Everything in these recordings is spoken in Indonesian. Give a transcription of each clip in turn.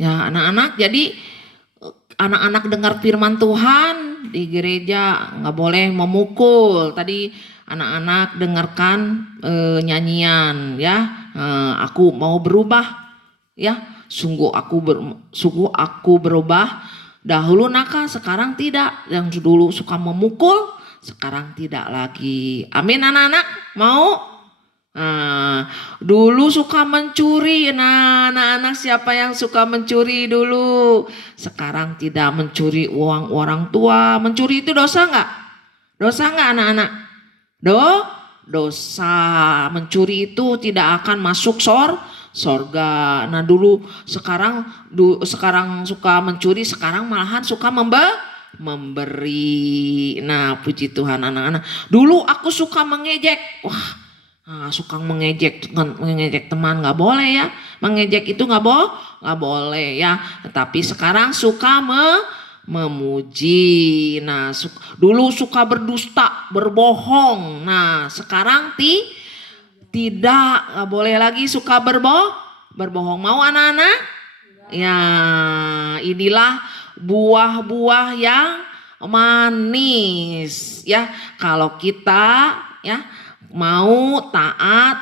Ya anak-anak, jadi anak-anak dengar firman Tuhan di gereja nggak boleh memukul. Tadi anak-anak dengarkan nyanyian ya, aku mau berubah ya, sungguh aku berubah. Dahulu nakal, sekarang tidak. Yang dulu suka memukul, sekarang tidak lagi. Amin anak-anak, mau? Nah, dulu suka mencuri. Nah, anak-anak siapa yang suka mencuri dulu? Sekarang tidak mencuri uang orang tua. Mencuri itu dosa nggak? Dosa nggak anak-anak? Dosa. Mencuri itu tidak akan masuk sorga. Nah dulu sekarang suka mencuri, sekarang malahan suka memberi. Nah puji Tuhan anak-anak. Dulu aku suka mengejek. Wah, suka mengejek teman, nggak boleh ya. Mengejek itu nggak boleh ya. Tetapi sekarang suka memuji. Nah dulu suka berdusta, berbohong. Nah sekarang tidak, nggak boleh lagi suka berbohong. Mau anak-anak? Ya, inilah buah-buah yang manis ya. Kalau kita ya mau taat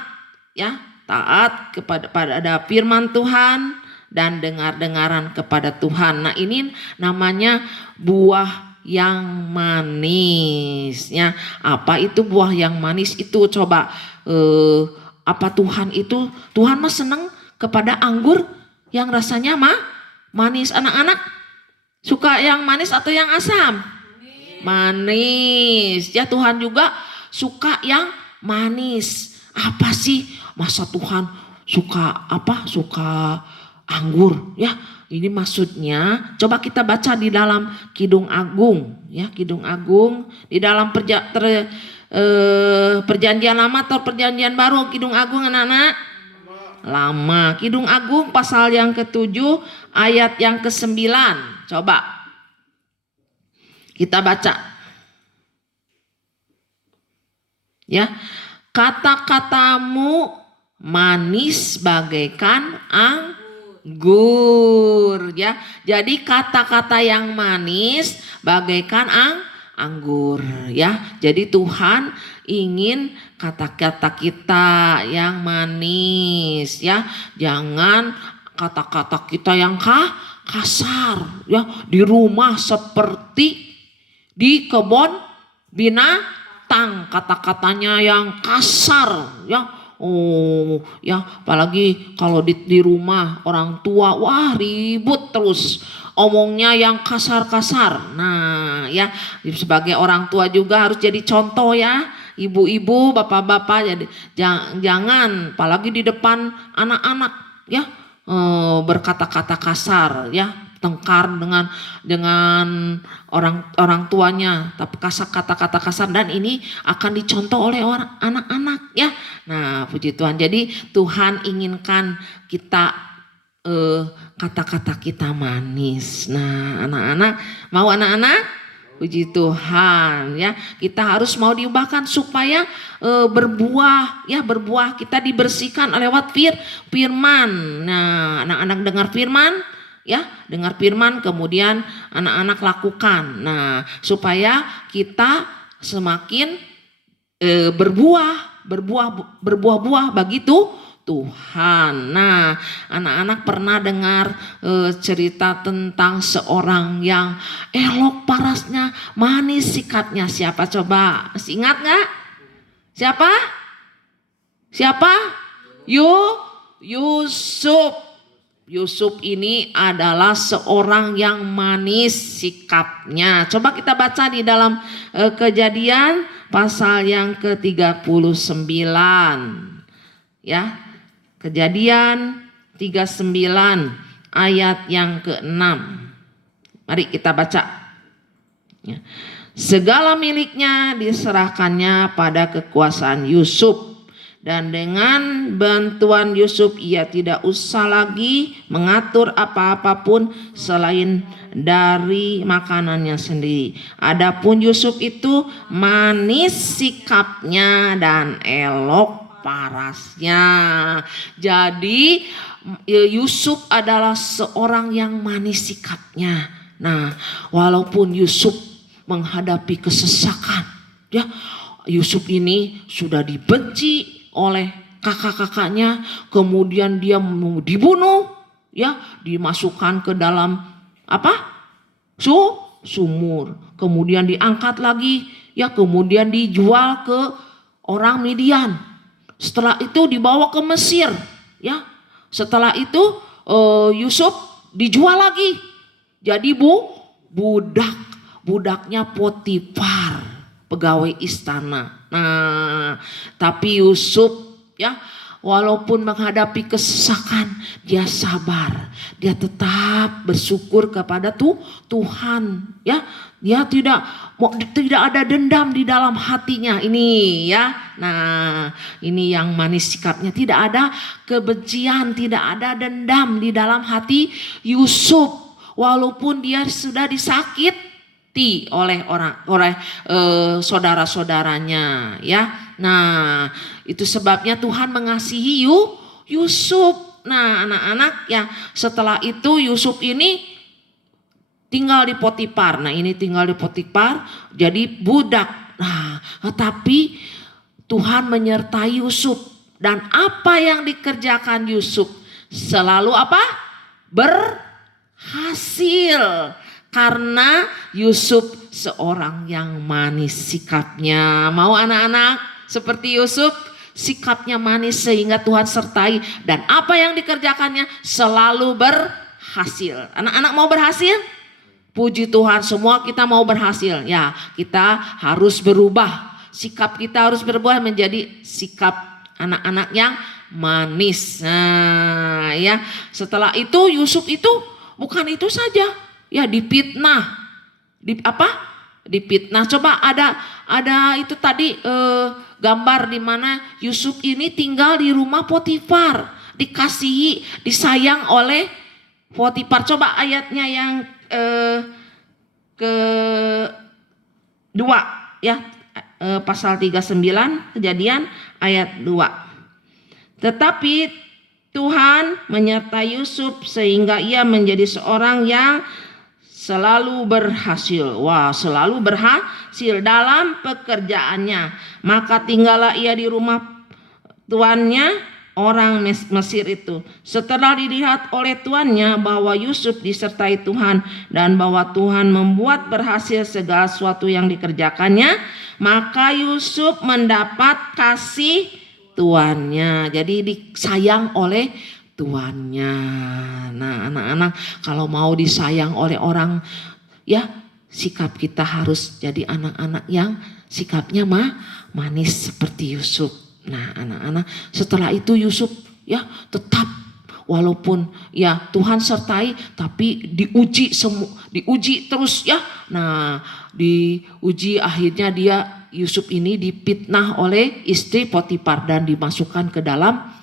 ya, taat pada firman Tuhan dan dengar-dengaran kepada Tuhan. Nah, ini namanya buah yang manis ya. Apa itu buah yang manis itu? Coba apa Tuhan itu? Tuhan mah seneng kepada anggur yang rasanya manis. Anak-anak suka yang manis atau yang asam? Manis. Ya Tuhan juga suka yang manis. Apa sih? Masa Tuhan suka apa? Suka anggur ya. Ini maksudnya coba kita baca di dalam Kidung Agung ya, Kidung Agung di dalam perjanjian lama atau perjanjian baru. Kidung Agung anak-anak lama. Kidung Agung pasal yang ke-7 ayat yang ke-9. Coba kita baca ya. Kata-katamu manis bagaikan anggur ya. Jadi kata-kata yang manis bagaikan anggur ya. Jadi Tuhan ingin kata-kata kita yang manis ya. Jangan kata-kata kita yang kasar ya. Di rumah seperti di kebun binatang, kata-katanya yang kasar ya. Oh ya, apalagi kalau di rumah orang tua, wah ribut terus, omongnya yang kasar-kasar. Nah ya, sebagai orang tua juga harus jadi contoh ya, ibu-ibu, bapak-bapak. Jadi jangan apalagi di depan anak-anak ya, berkata-kata kasar ya, tengkar dengan orang tuanya, tapi kata-kata kasar, dan ini akan dicontoh oleh orang anak-anak ya. Nah puji Tuhan, jadi Tuhan inginkan kita kata-kata kita manis. Nah anak-anak, mau anak-anak? Puji Tuhan ya, kita harus mau diubahkan supaya berbuah ya, berbuah. Kita dibersihkan lewat firman. Nah anak-anak dengar firman ya, dengar firman kemudian anak-anak lakukan. Nah supaya kita semakin berbuah begitu Tuhan. Nah anak-anak pernah dengar cerita tentang seorang yang elok parasnya, manis sikapnya. Siapa coba? Masih ingat gak? Siapa? Yusuf. Yusuf ini adalah seorang yang manis sikapnya. Coba kita baca di dalam Kejadian pasal yang ke-39 ya. Kejadian 39 ayat yang ke-6. Mari kita baca ya. Segala miliknya diserahkannya pada kekuasaan Yusuf, dan dengan bantuan Yusuf ia tidak usah lagi mengatur apa-apapun selain dari makanannya sendiri. Adapun Yusuf itu manis sikapnya dan elok parasnya. Jadi Yusuf adalah seorang yang manis sikapnya. Nah, walaupun Yusuf menghadapi kesesakan, ya, Yusuf ini sudah dibenci oleh kakak-kakaknya, kemudian dia mau dibunuh, ya, dimasukkan ke dalam apa? Sumur. Kemudian diangkat lagi, ya, kemudian dijual ke orang Midian. Setelah itu dibawa ke Mesir, ya. Setelah itu Yusuf dijual lagi. Jadi budaknya Potifar, pegawai istana. Nah, tapi Yusuf, ya, walaupun menghadapi kesesakan, dia sabar. Dia tetap bersyukur kepada Tuhan, ya. Dia tidak ada dendam di dalam hatinya ini, ya. Nah, ini yang manis sikapnya, tidak ada kebencian, tidak ada dendam di dalam hati Yusuf. Walaupun dia sudah disakiti oleh saudara-saudaranya, ya. Nah, itu sebabnya Tuhan mengasihi Yusuf. Nah, anak-anak, ya, setelah itu Yusuf ini tinggal di Potifar. Nah, ini tinggal di Potifar jadi budak. Nah, tetapi Tuhan menyertai Yusuf, dan apa yang dikerjakan Yusuf selalu apa? Berhasil. Karena Yusuf seorang yang manis sikapnya. Mau anak-anak seperti Yusuf, sikapnya manis sehingga Tuhan sertai, dan apa yang dikerjakannya selalu berhasil. Anak-anak mau berhasil? Puji Tuhan, semua kita mau berhasil. Ya, kita harus berubah. Sikap kita harus berubah menjadi sikap anak-anak yang manis. Nah, ya, setelah itu Yusuf itu bukan itu saja. Ya, difitnah. Difitnah. Coba ada itu tadi gambar di mana Yusuf ini tinggal di rumah Potifar, dikasihi, disayang oleh Potifar. Coba ayatnya yang kedua, ya, pasal 39 Kejadian ayat 2. Tetapi Tuhan menyertai Yusuf sehingga ia menjadi seorang yang selalu berhasil. Wah, selalu berhasil dalam pekerjaannya. Maka tinggallah ia di rumah tuannya, orang Mesir itu. Setelah dilihat oleh tuannya bahwa Yusuf disertai Tuhan dan bahwa Tuhan membuat berhasil segala sesuatu yang dikerjakannya, maka Yusuf mendapat kasih tuannya. Jadi disayang oleh tuannya. Nah, anak-anak, kalau mau disayang oleh orang, ya, sikap kita harus jadi anak-anak yang sikapnya manis seperti Yusuf. Nah, anak-anak, setelah itu Yusuf, ya, tetap walaupun, ya, Tuhan sertai, tapi diuji terus, ya. Nah, diuji, akhirnya Yusuf ini difitnah oleh istri Potifar dan dimasukkan ke dalam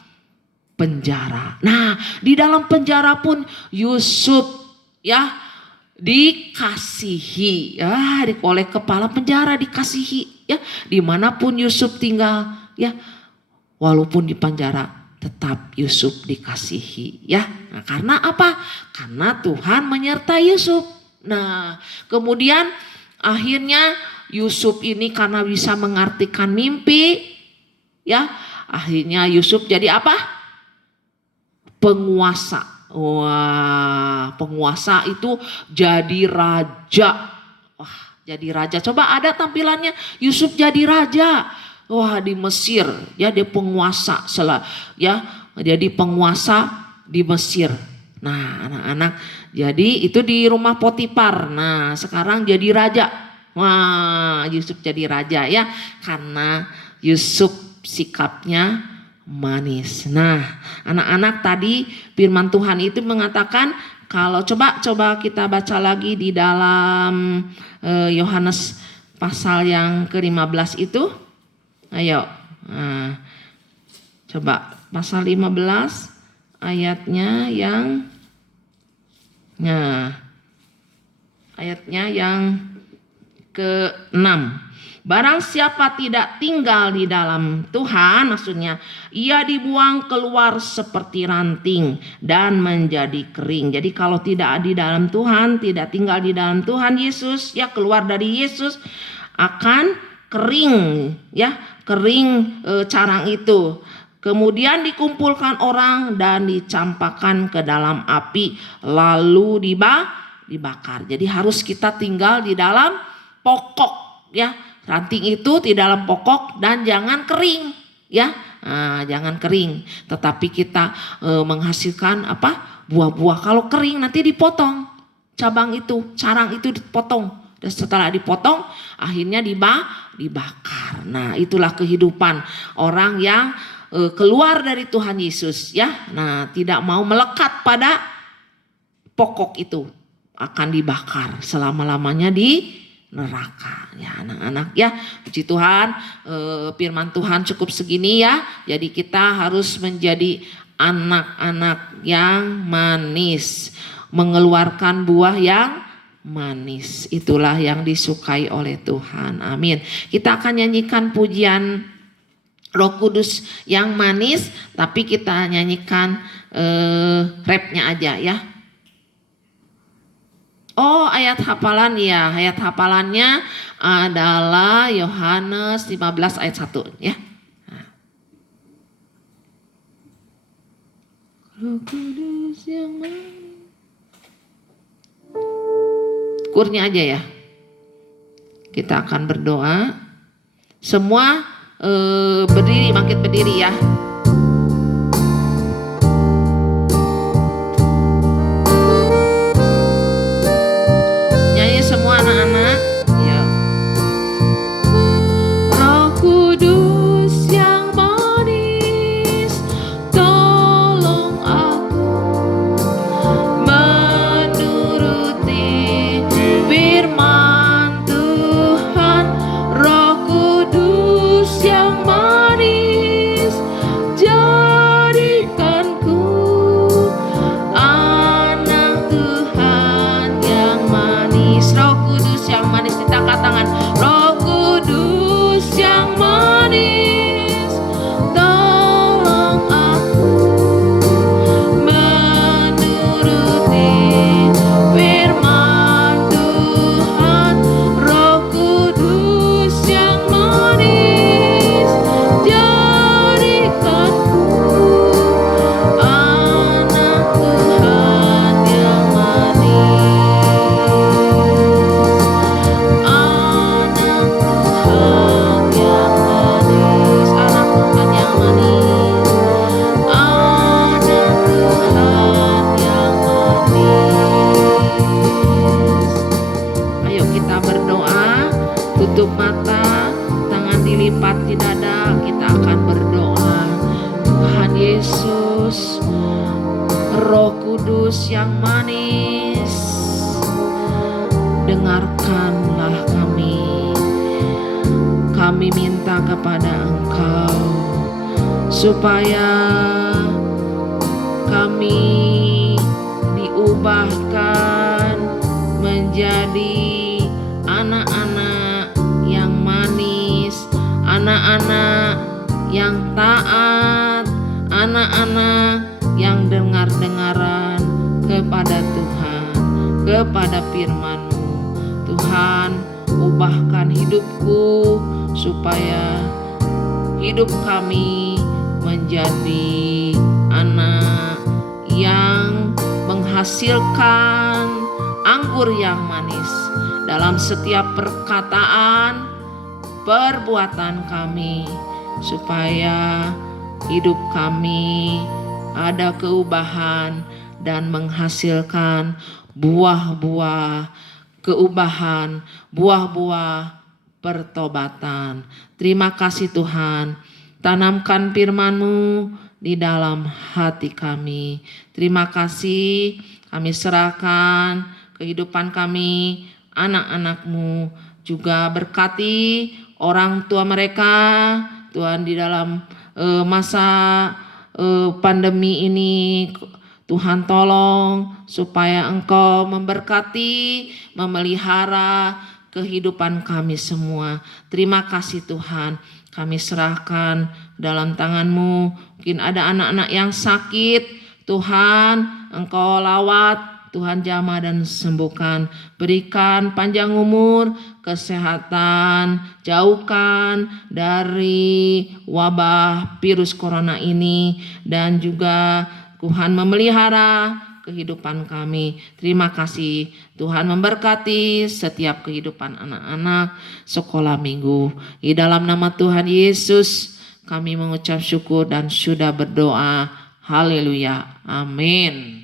penjara. Nah, di dalam penjara pun Yusuf, ya, dikasihi, ya, oleh kepala penjara dikasihi, ya, dimanapun Yusuf tinggal, ya, walaupun di penjara tetap Yusuf dikasihi, ya. Nah, karena apa? Karena Tuhan menyertai Yusuf. Nah, kemudian akhirnya Yusuf ini karena bisa mengartikan mimpi, ya, akhirnya Yusuf jadi apa? Penguasa. Wah, penguasa itu jadi raja. Wah, jadi raja. Coba ada tampilannya Yusuf jadi raja. Wah, di Mesir, ya, dia penguasa, ya, jadi penguasa di Mesir. Nah, anak-anak, jadi itu di rumah Potifar. Nah, sekarang jadi raja. Wah, Yusuf jadi raja, ya, karena Yusuf sikapnya manis. Nah, anak-anak, tadi firman Tuhan itu mengatakan, kalau coba kita baca lagi di dalam Yohanes pasal yang ke-15 itu. Ayo. Nah, coba pasal 15 ayatnya yang ke-6. Barang siapa tidak tinggal di dalam Tuhan, maksudnya ia dibuang keluar seperti ranting dan menjadi kering. Jadi kalau tidak di dalam Tuhan, tidak tinggal di dalam Tuhan Yesus, ya keluar dari Yesus akan kering, ya kering carang itu. Kemudian dikumpulkan orang dan dicampakkan ke dalam api lalu dibakar. Jadi harus kita tinggal di dalam pokok, ya. Ranting itu di dalam pokok dan jangan kering, ya. Nah, jangan kering, tetapi kita menghasilkan apa? Buah-buah. Kalau kering nanti dipotong. Cabang itu, carang itu dipotong. Dan setelah dipotong akhirnya dibakar. Nah, itulah kehidupan orang yang keluar dari Tuhan Yesus, ya. Nah, tidak mau melekat pada pokok itu, akan dibakar selama-lamanya di neraka, ya anak-anak, ya. Puji Tuhan, firman Tuhan cukup segini, ya. Jadi kita harus menjadi anak-anak yang manis, mengeluarkan buah yang manis. Itulah yang disukai oleh Tuhan. Amin. Kita akan nyanyikan pujian Roh Kudus yang manis, tapi kita nyanyikan rapnya aja, ya. Oh, ayat hafalan, ya. Ayat hafalannya adalah Yohanes 15 ayat 1, ya. Roh Kudus yang manis. Kurnya aja, ya. Kita akan berdoa. Semua berdiri, bangkit berdiri, ya. Semua anak-anak, ya. Roh Kudus yang manis, tolong aku menuruti firman Tuhan. Roh Kudus yang manis, jadikanku anak Tuhan yang manis. Roh Kudus yang manis, kita angkat tangan. Roh Kudus yang manis, tolong aku menuruti firman Tuhan. Roh Kudus yang manis, jadikanku anak Tuhan yang manis. Ayo kita berdoa, tutup mata, tangan dilipat di dada, kita akan berdoa. Tuhan Yesus, Roh Kudus yang manis, dengarkanlah kami. Kami minta kepada Engkau supaya kami diubahkan menjadi anak-anak yang manis, anak-anak yang taat, anak-anak yang dengar-dengaran kepada Tuhan, kepada firman-Mu. Tuhan, ubahkan hidupku supaya hidup kami menjadi anak yang menghasilkan anggur yang manis dalam setiap perkataan, perbuatan kami, supaya hidup kami ada keubahan dan menghasilkan buah-buah keubahan, buah-buah pertobatan. Terima kasih Tuhan, tanamkan firman-Mu di dalam hati kami. Terima kasih, kami serahkan kehidupan kami, anak-anak-Mu, juga berkati orang tua mereka, Tuhan, di dalam masa pandemi ini. Tuhan tolong supaya Engkau memberkati, memelihara kehidupan kami semua. Terima kasih Tuhan, kami serahkan dalam tangan-Mu. Mungkin ada anak-anak yang sakit, Tuhan Engkau lawat, Tuhan jamah dan sembuhkan. Berikan panjang umur, kesehatan, jauhkan dari wabah virus corona ini, dan juga Tuhan memelihara kehidupan kami. Terima kasih Tuhan, memberkati setiap kehidupan anak-anak sekolah minggu. Di dalam nama Tuhan Yesus kami mengucap syukur dan sudah berdoa. Haleluya. Amin.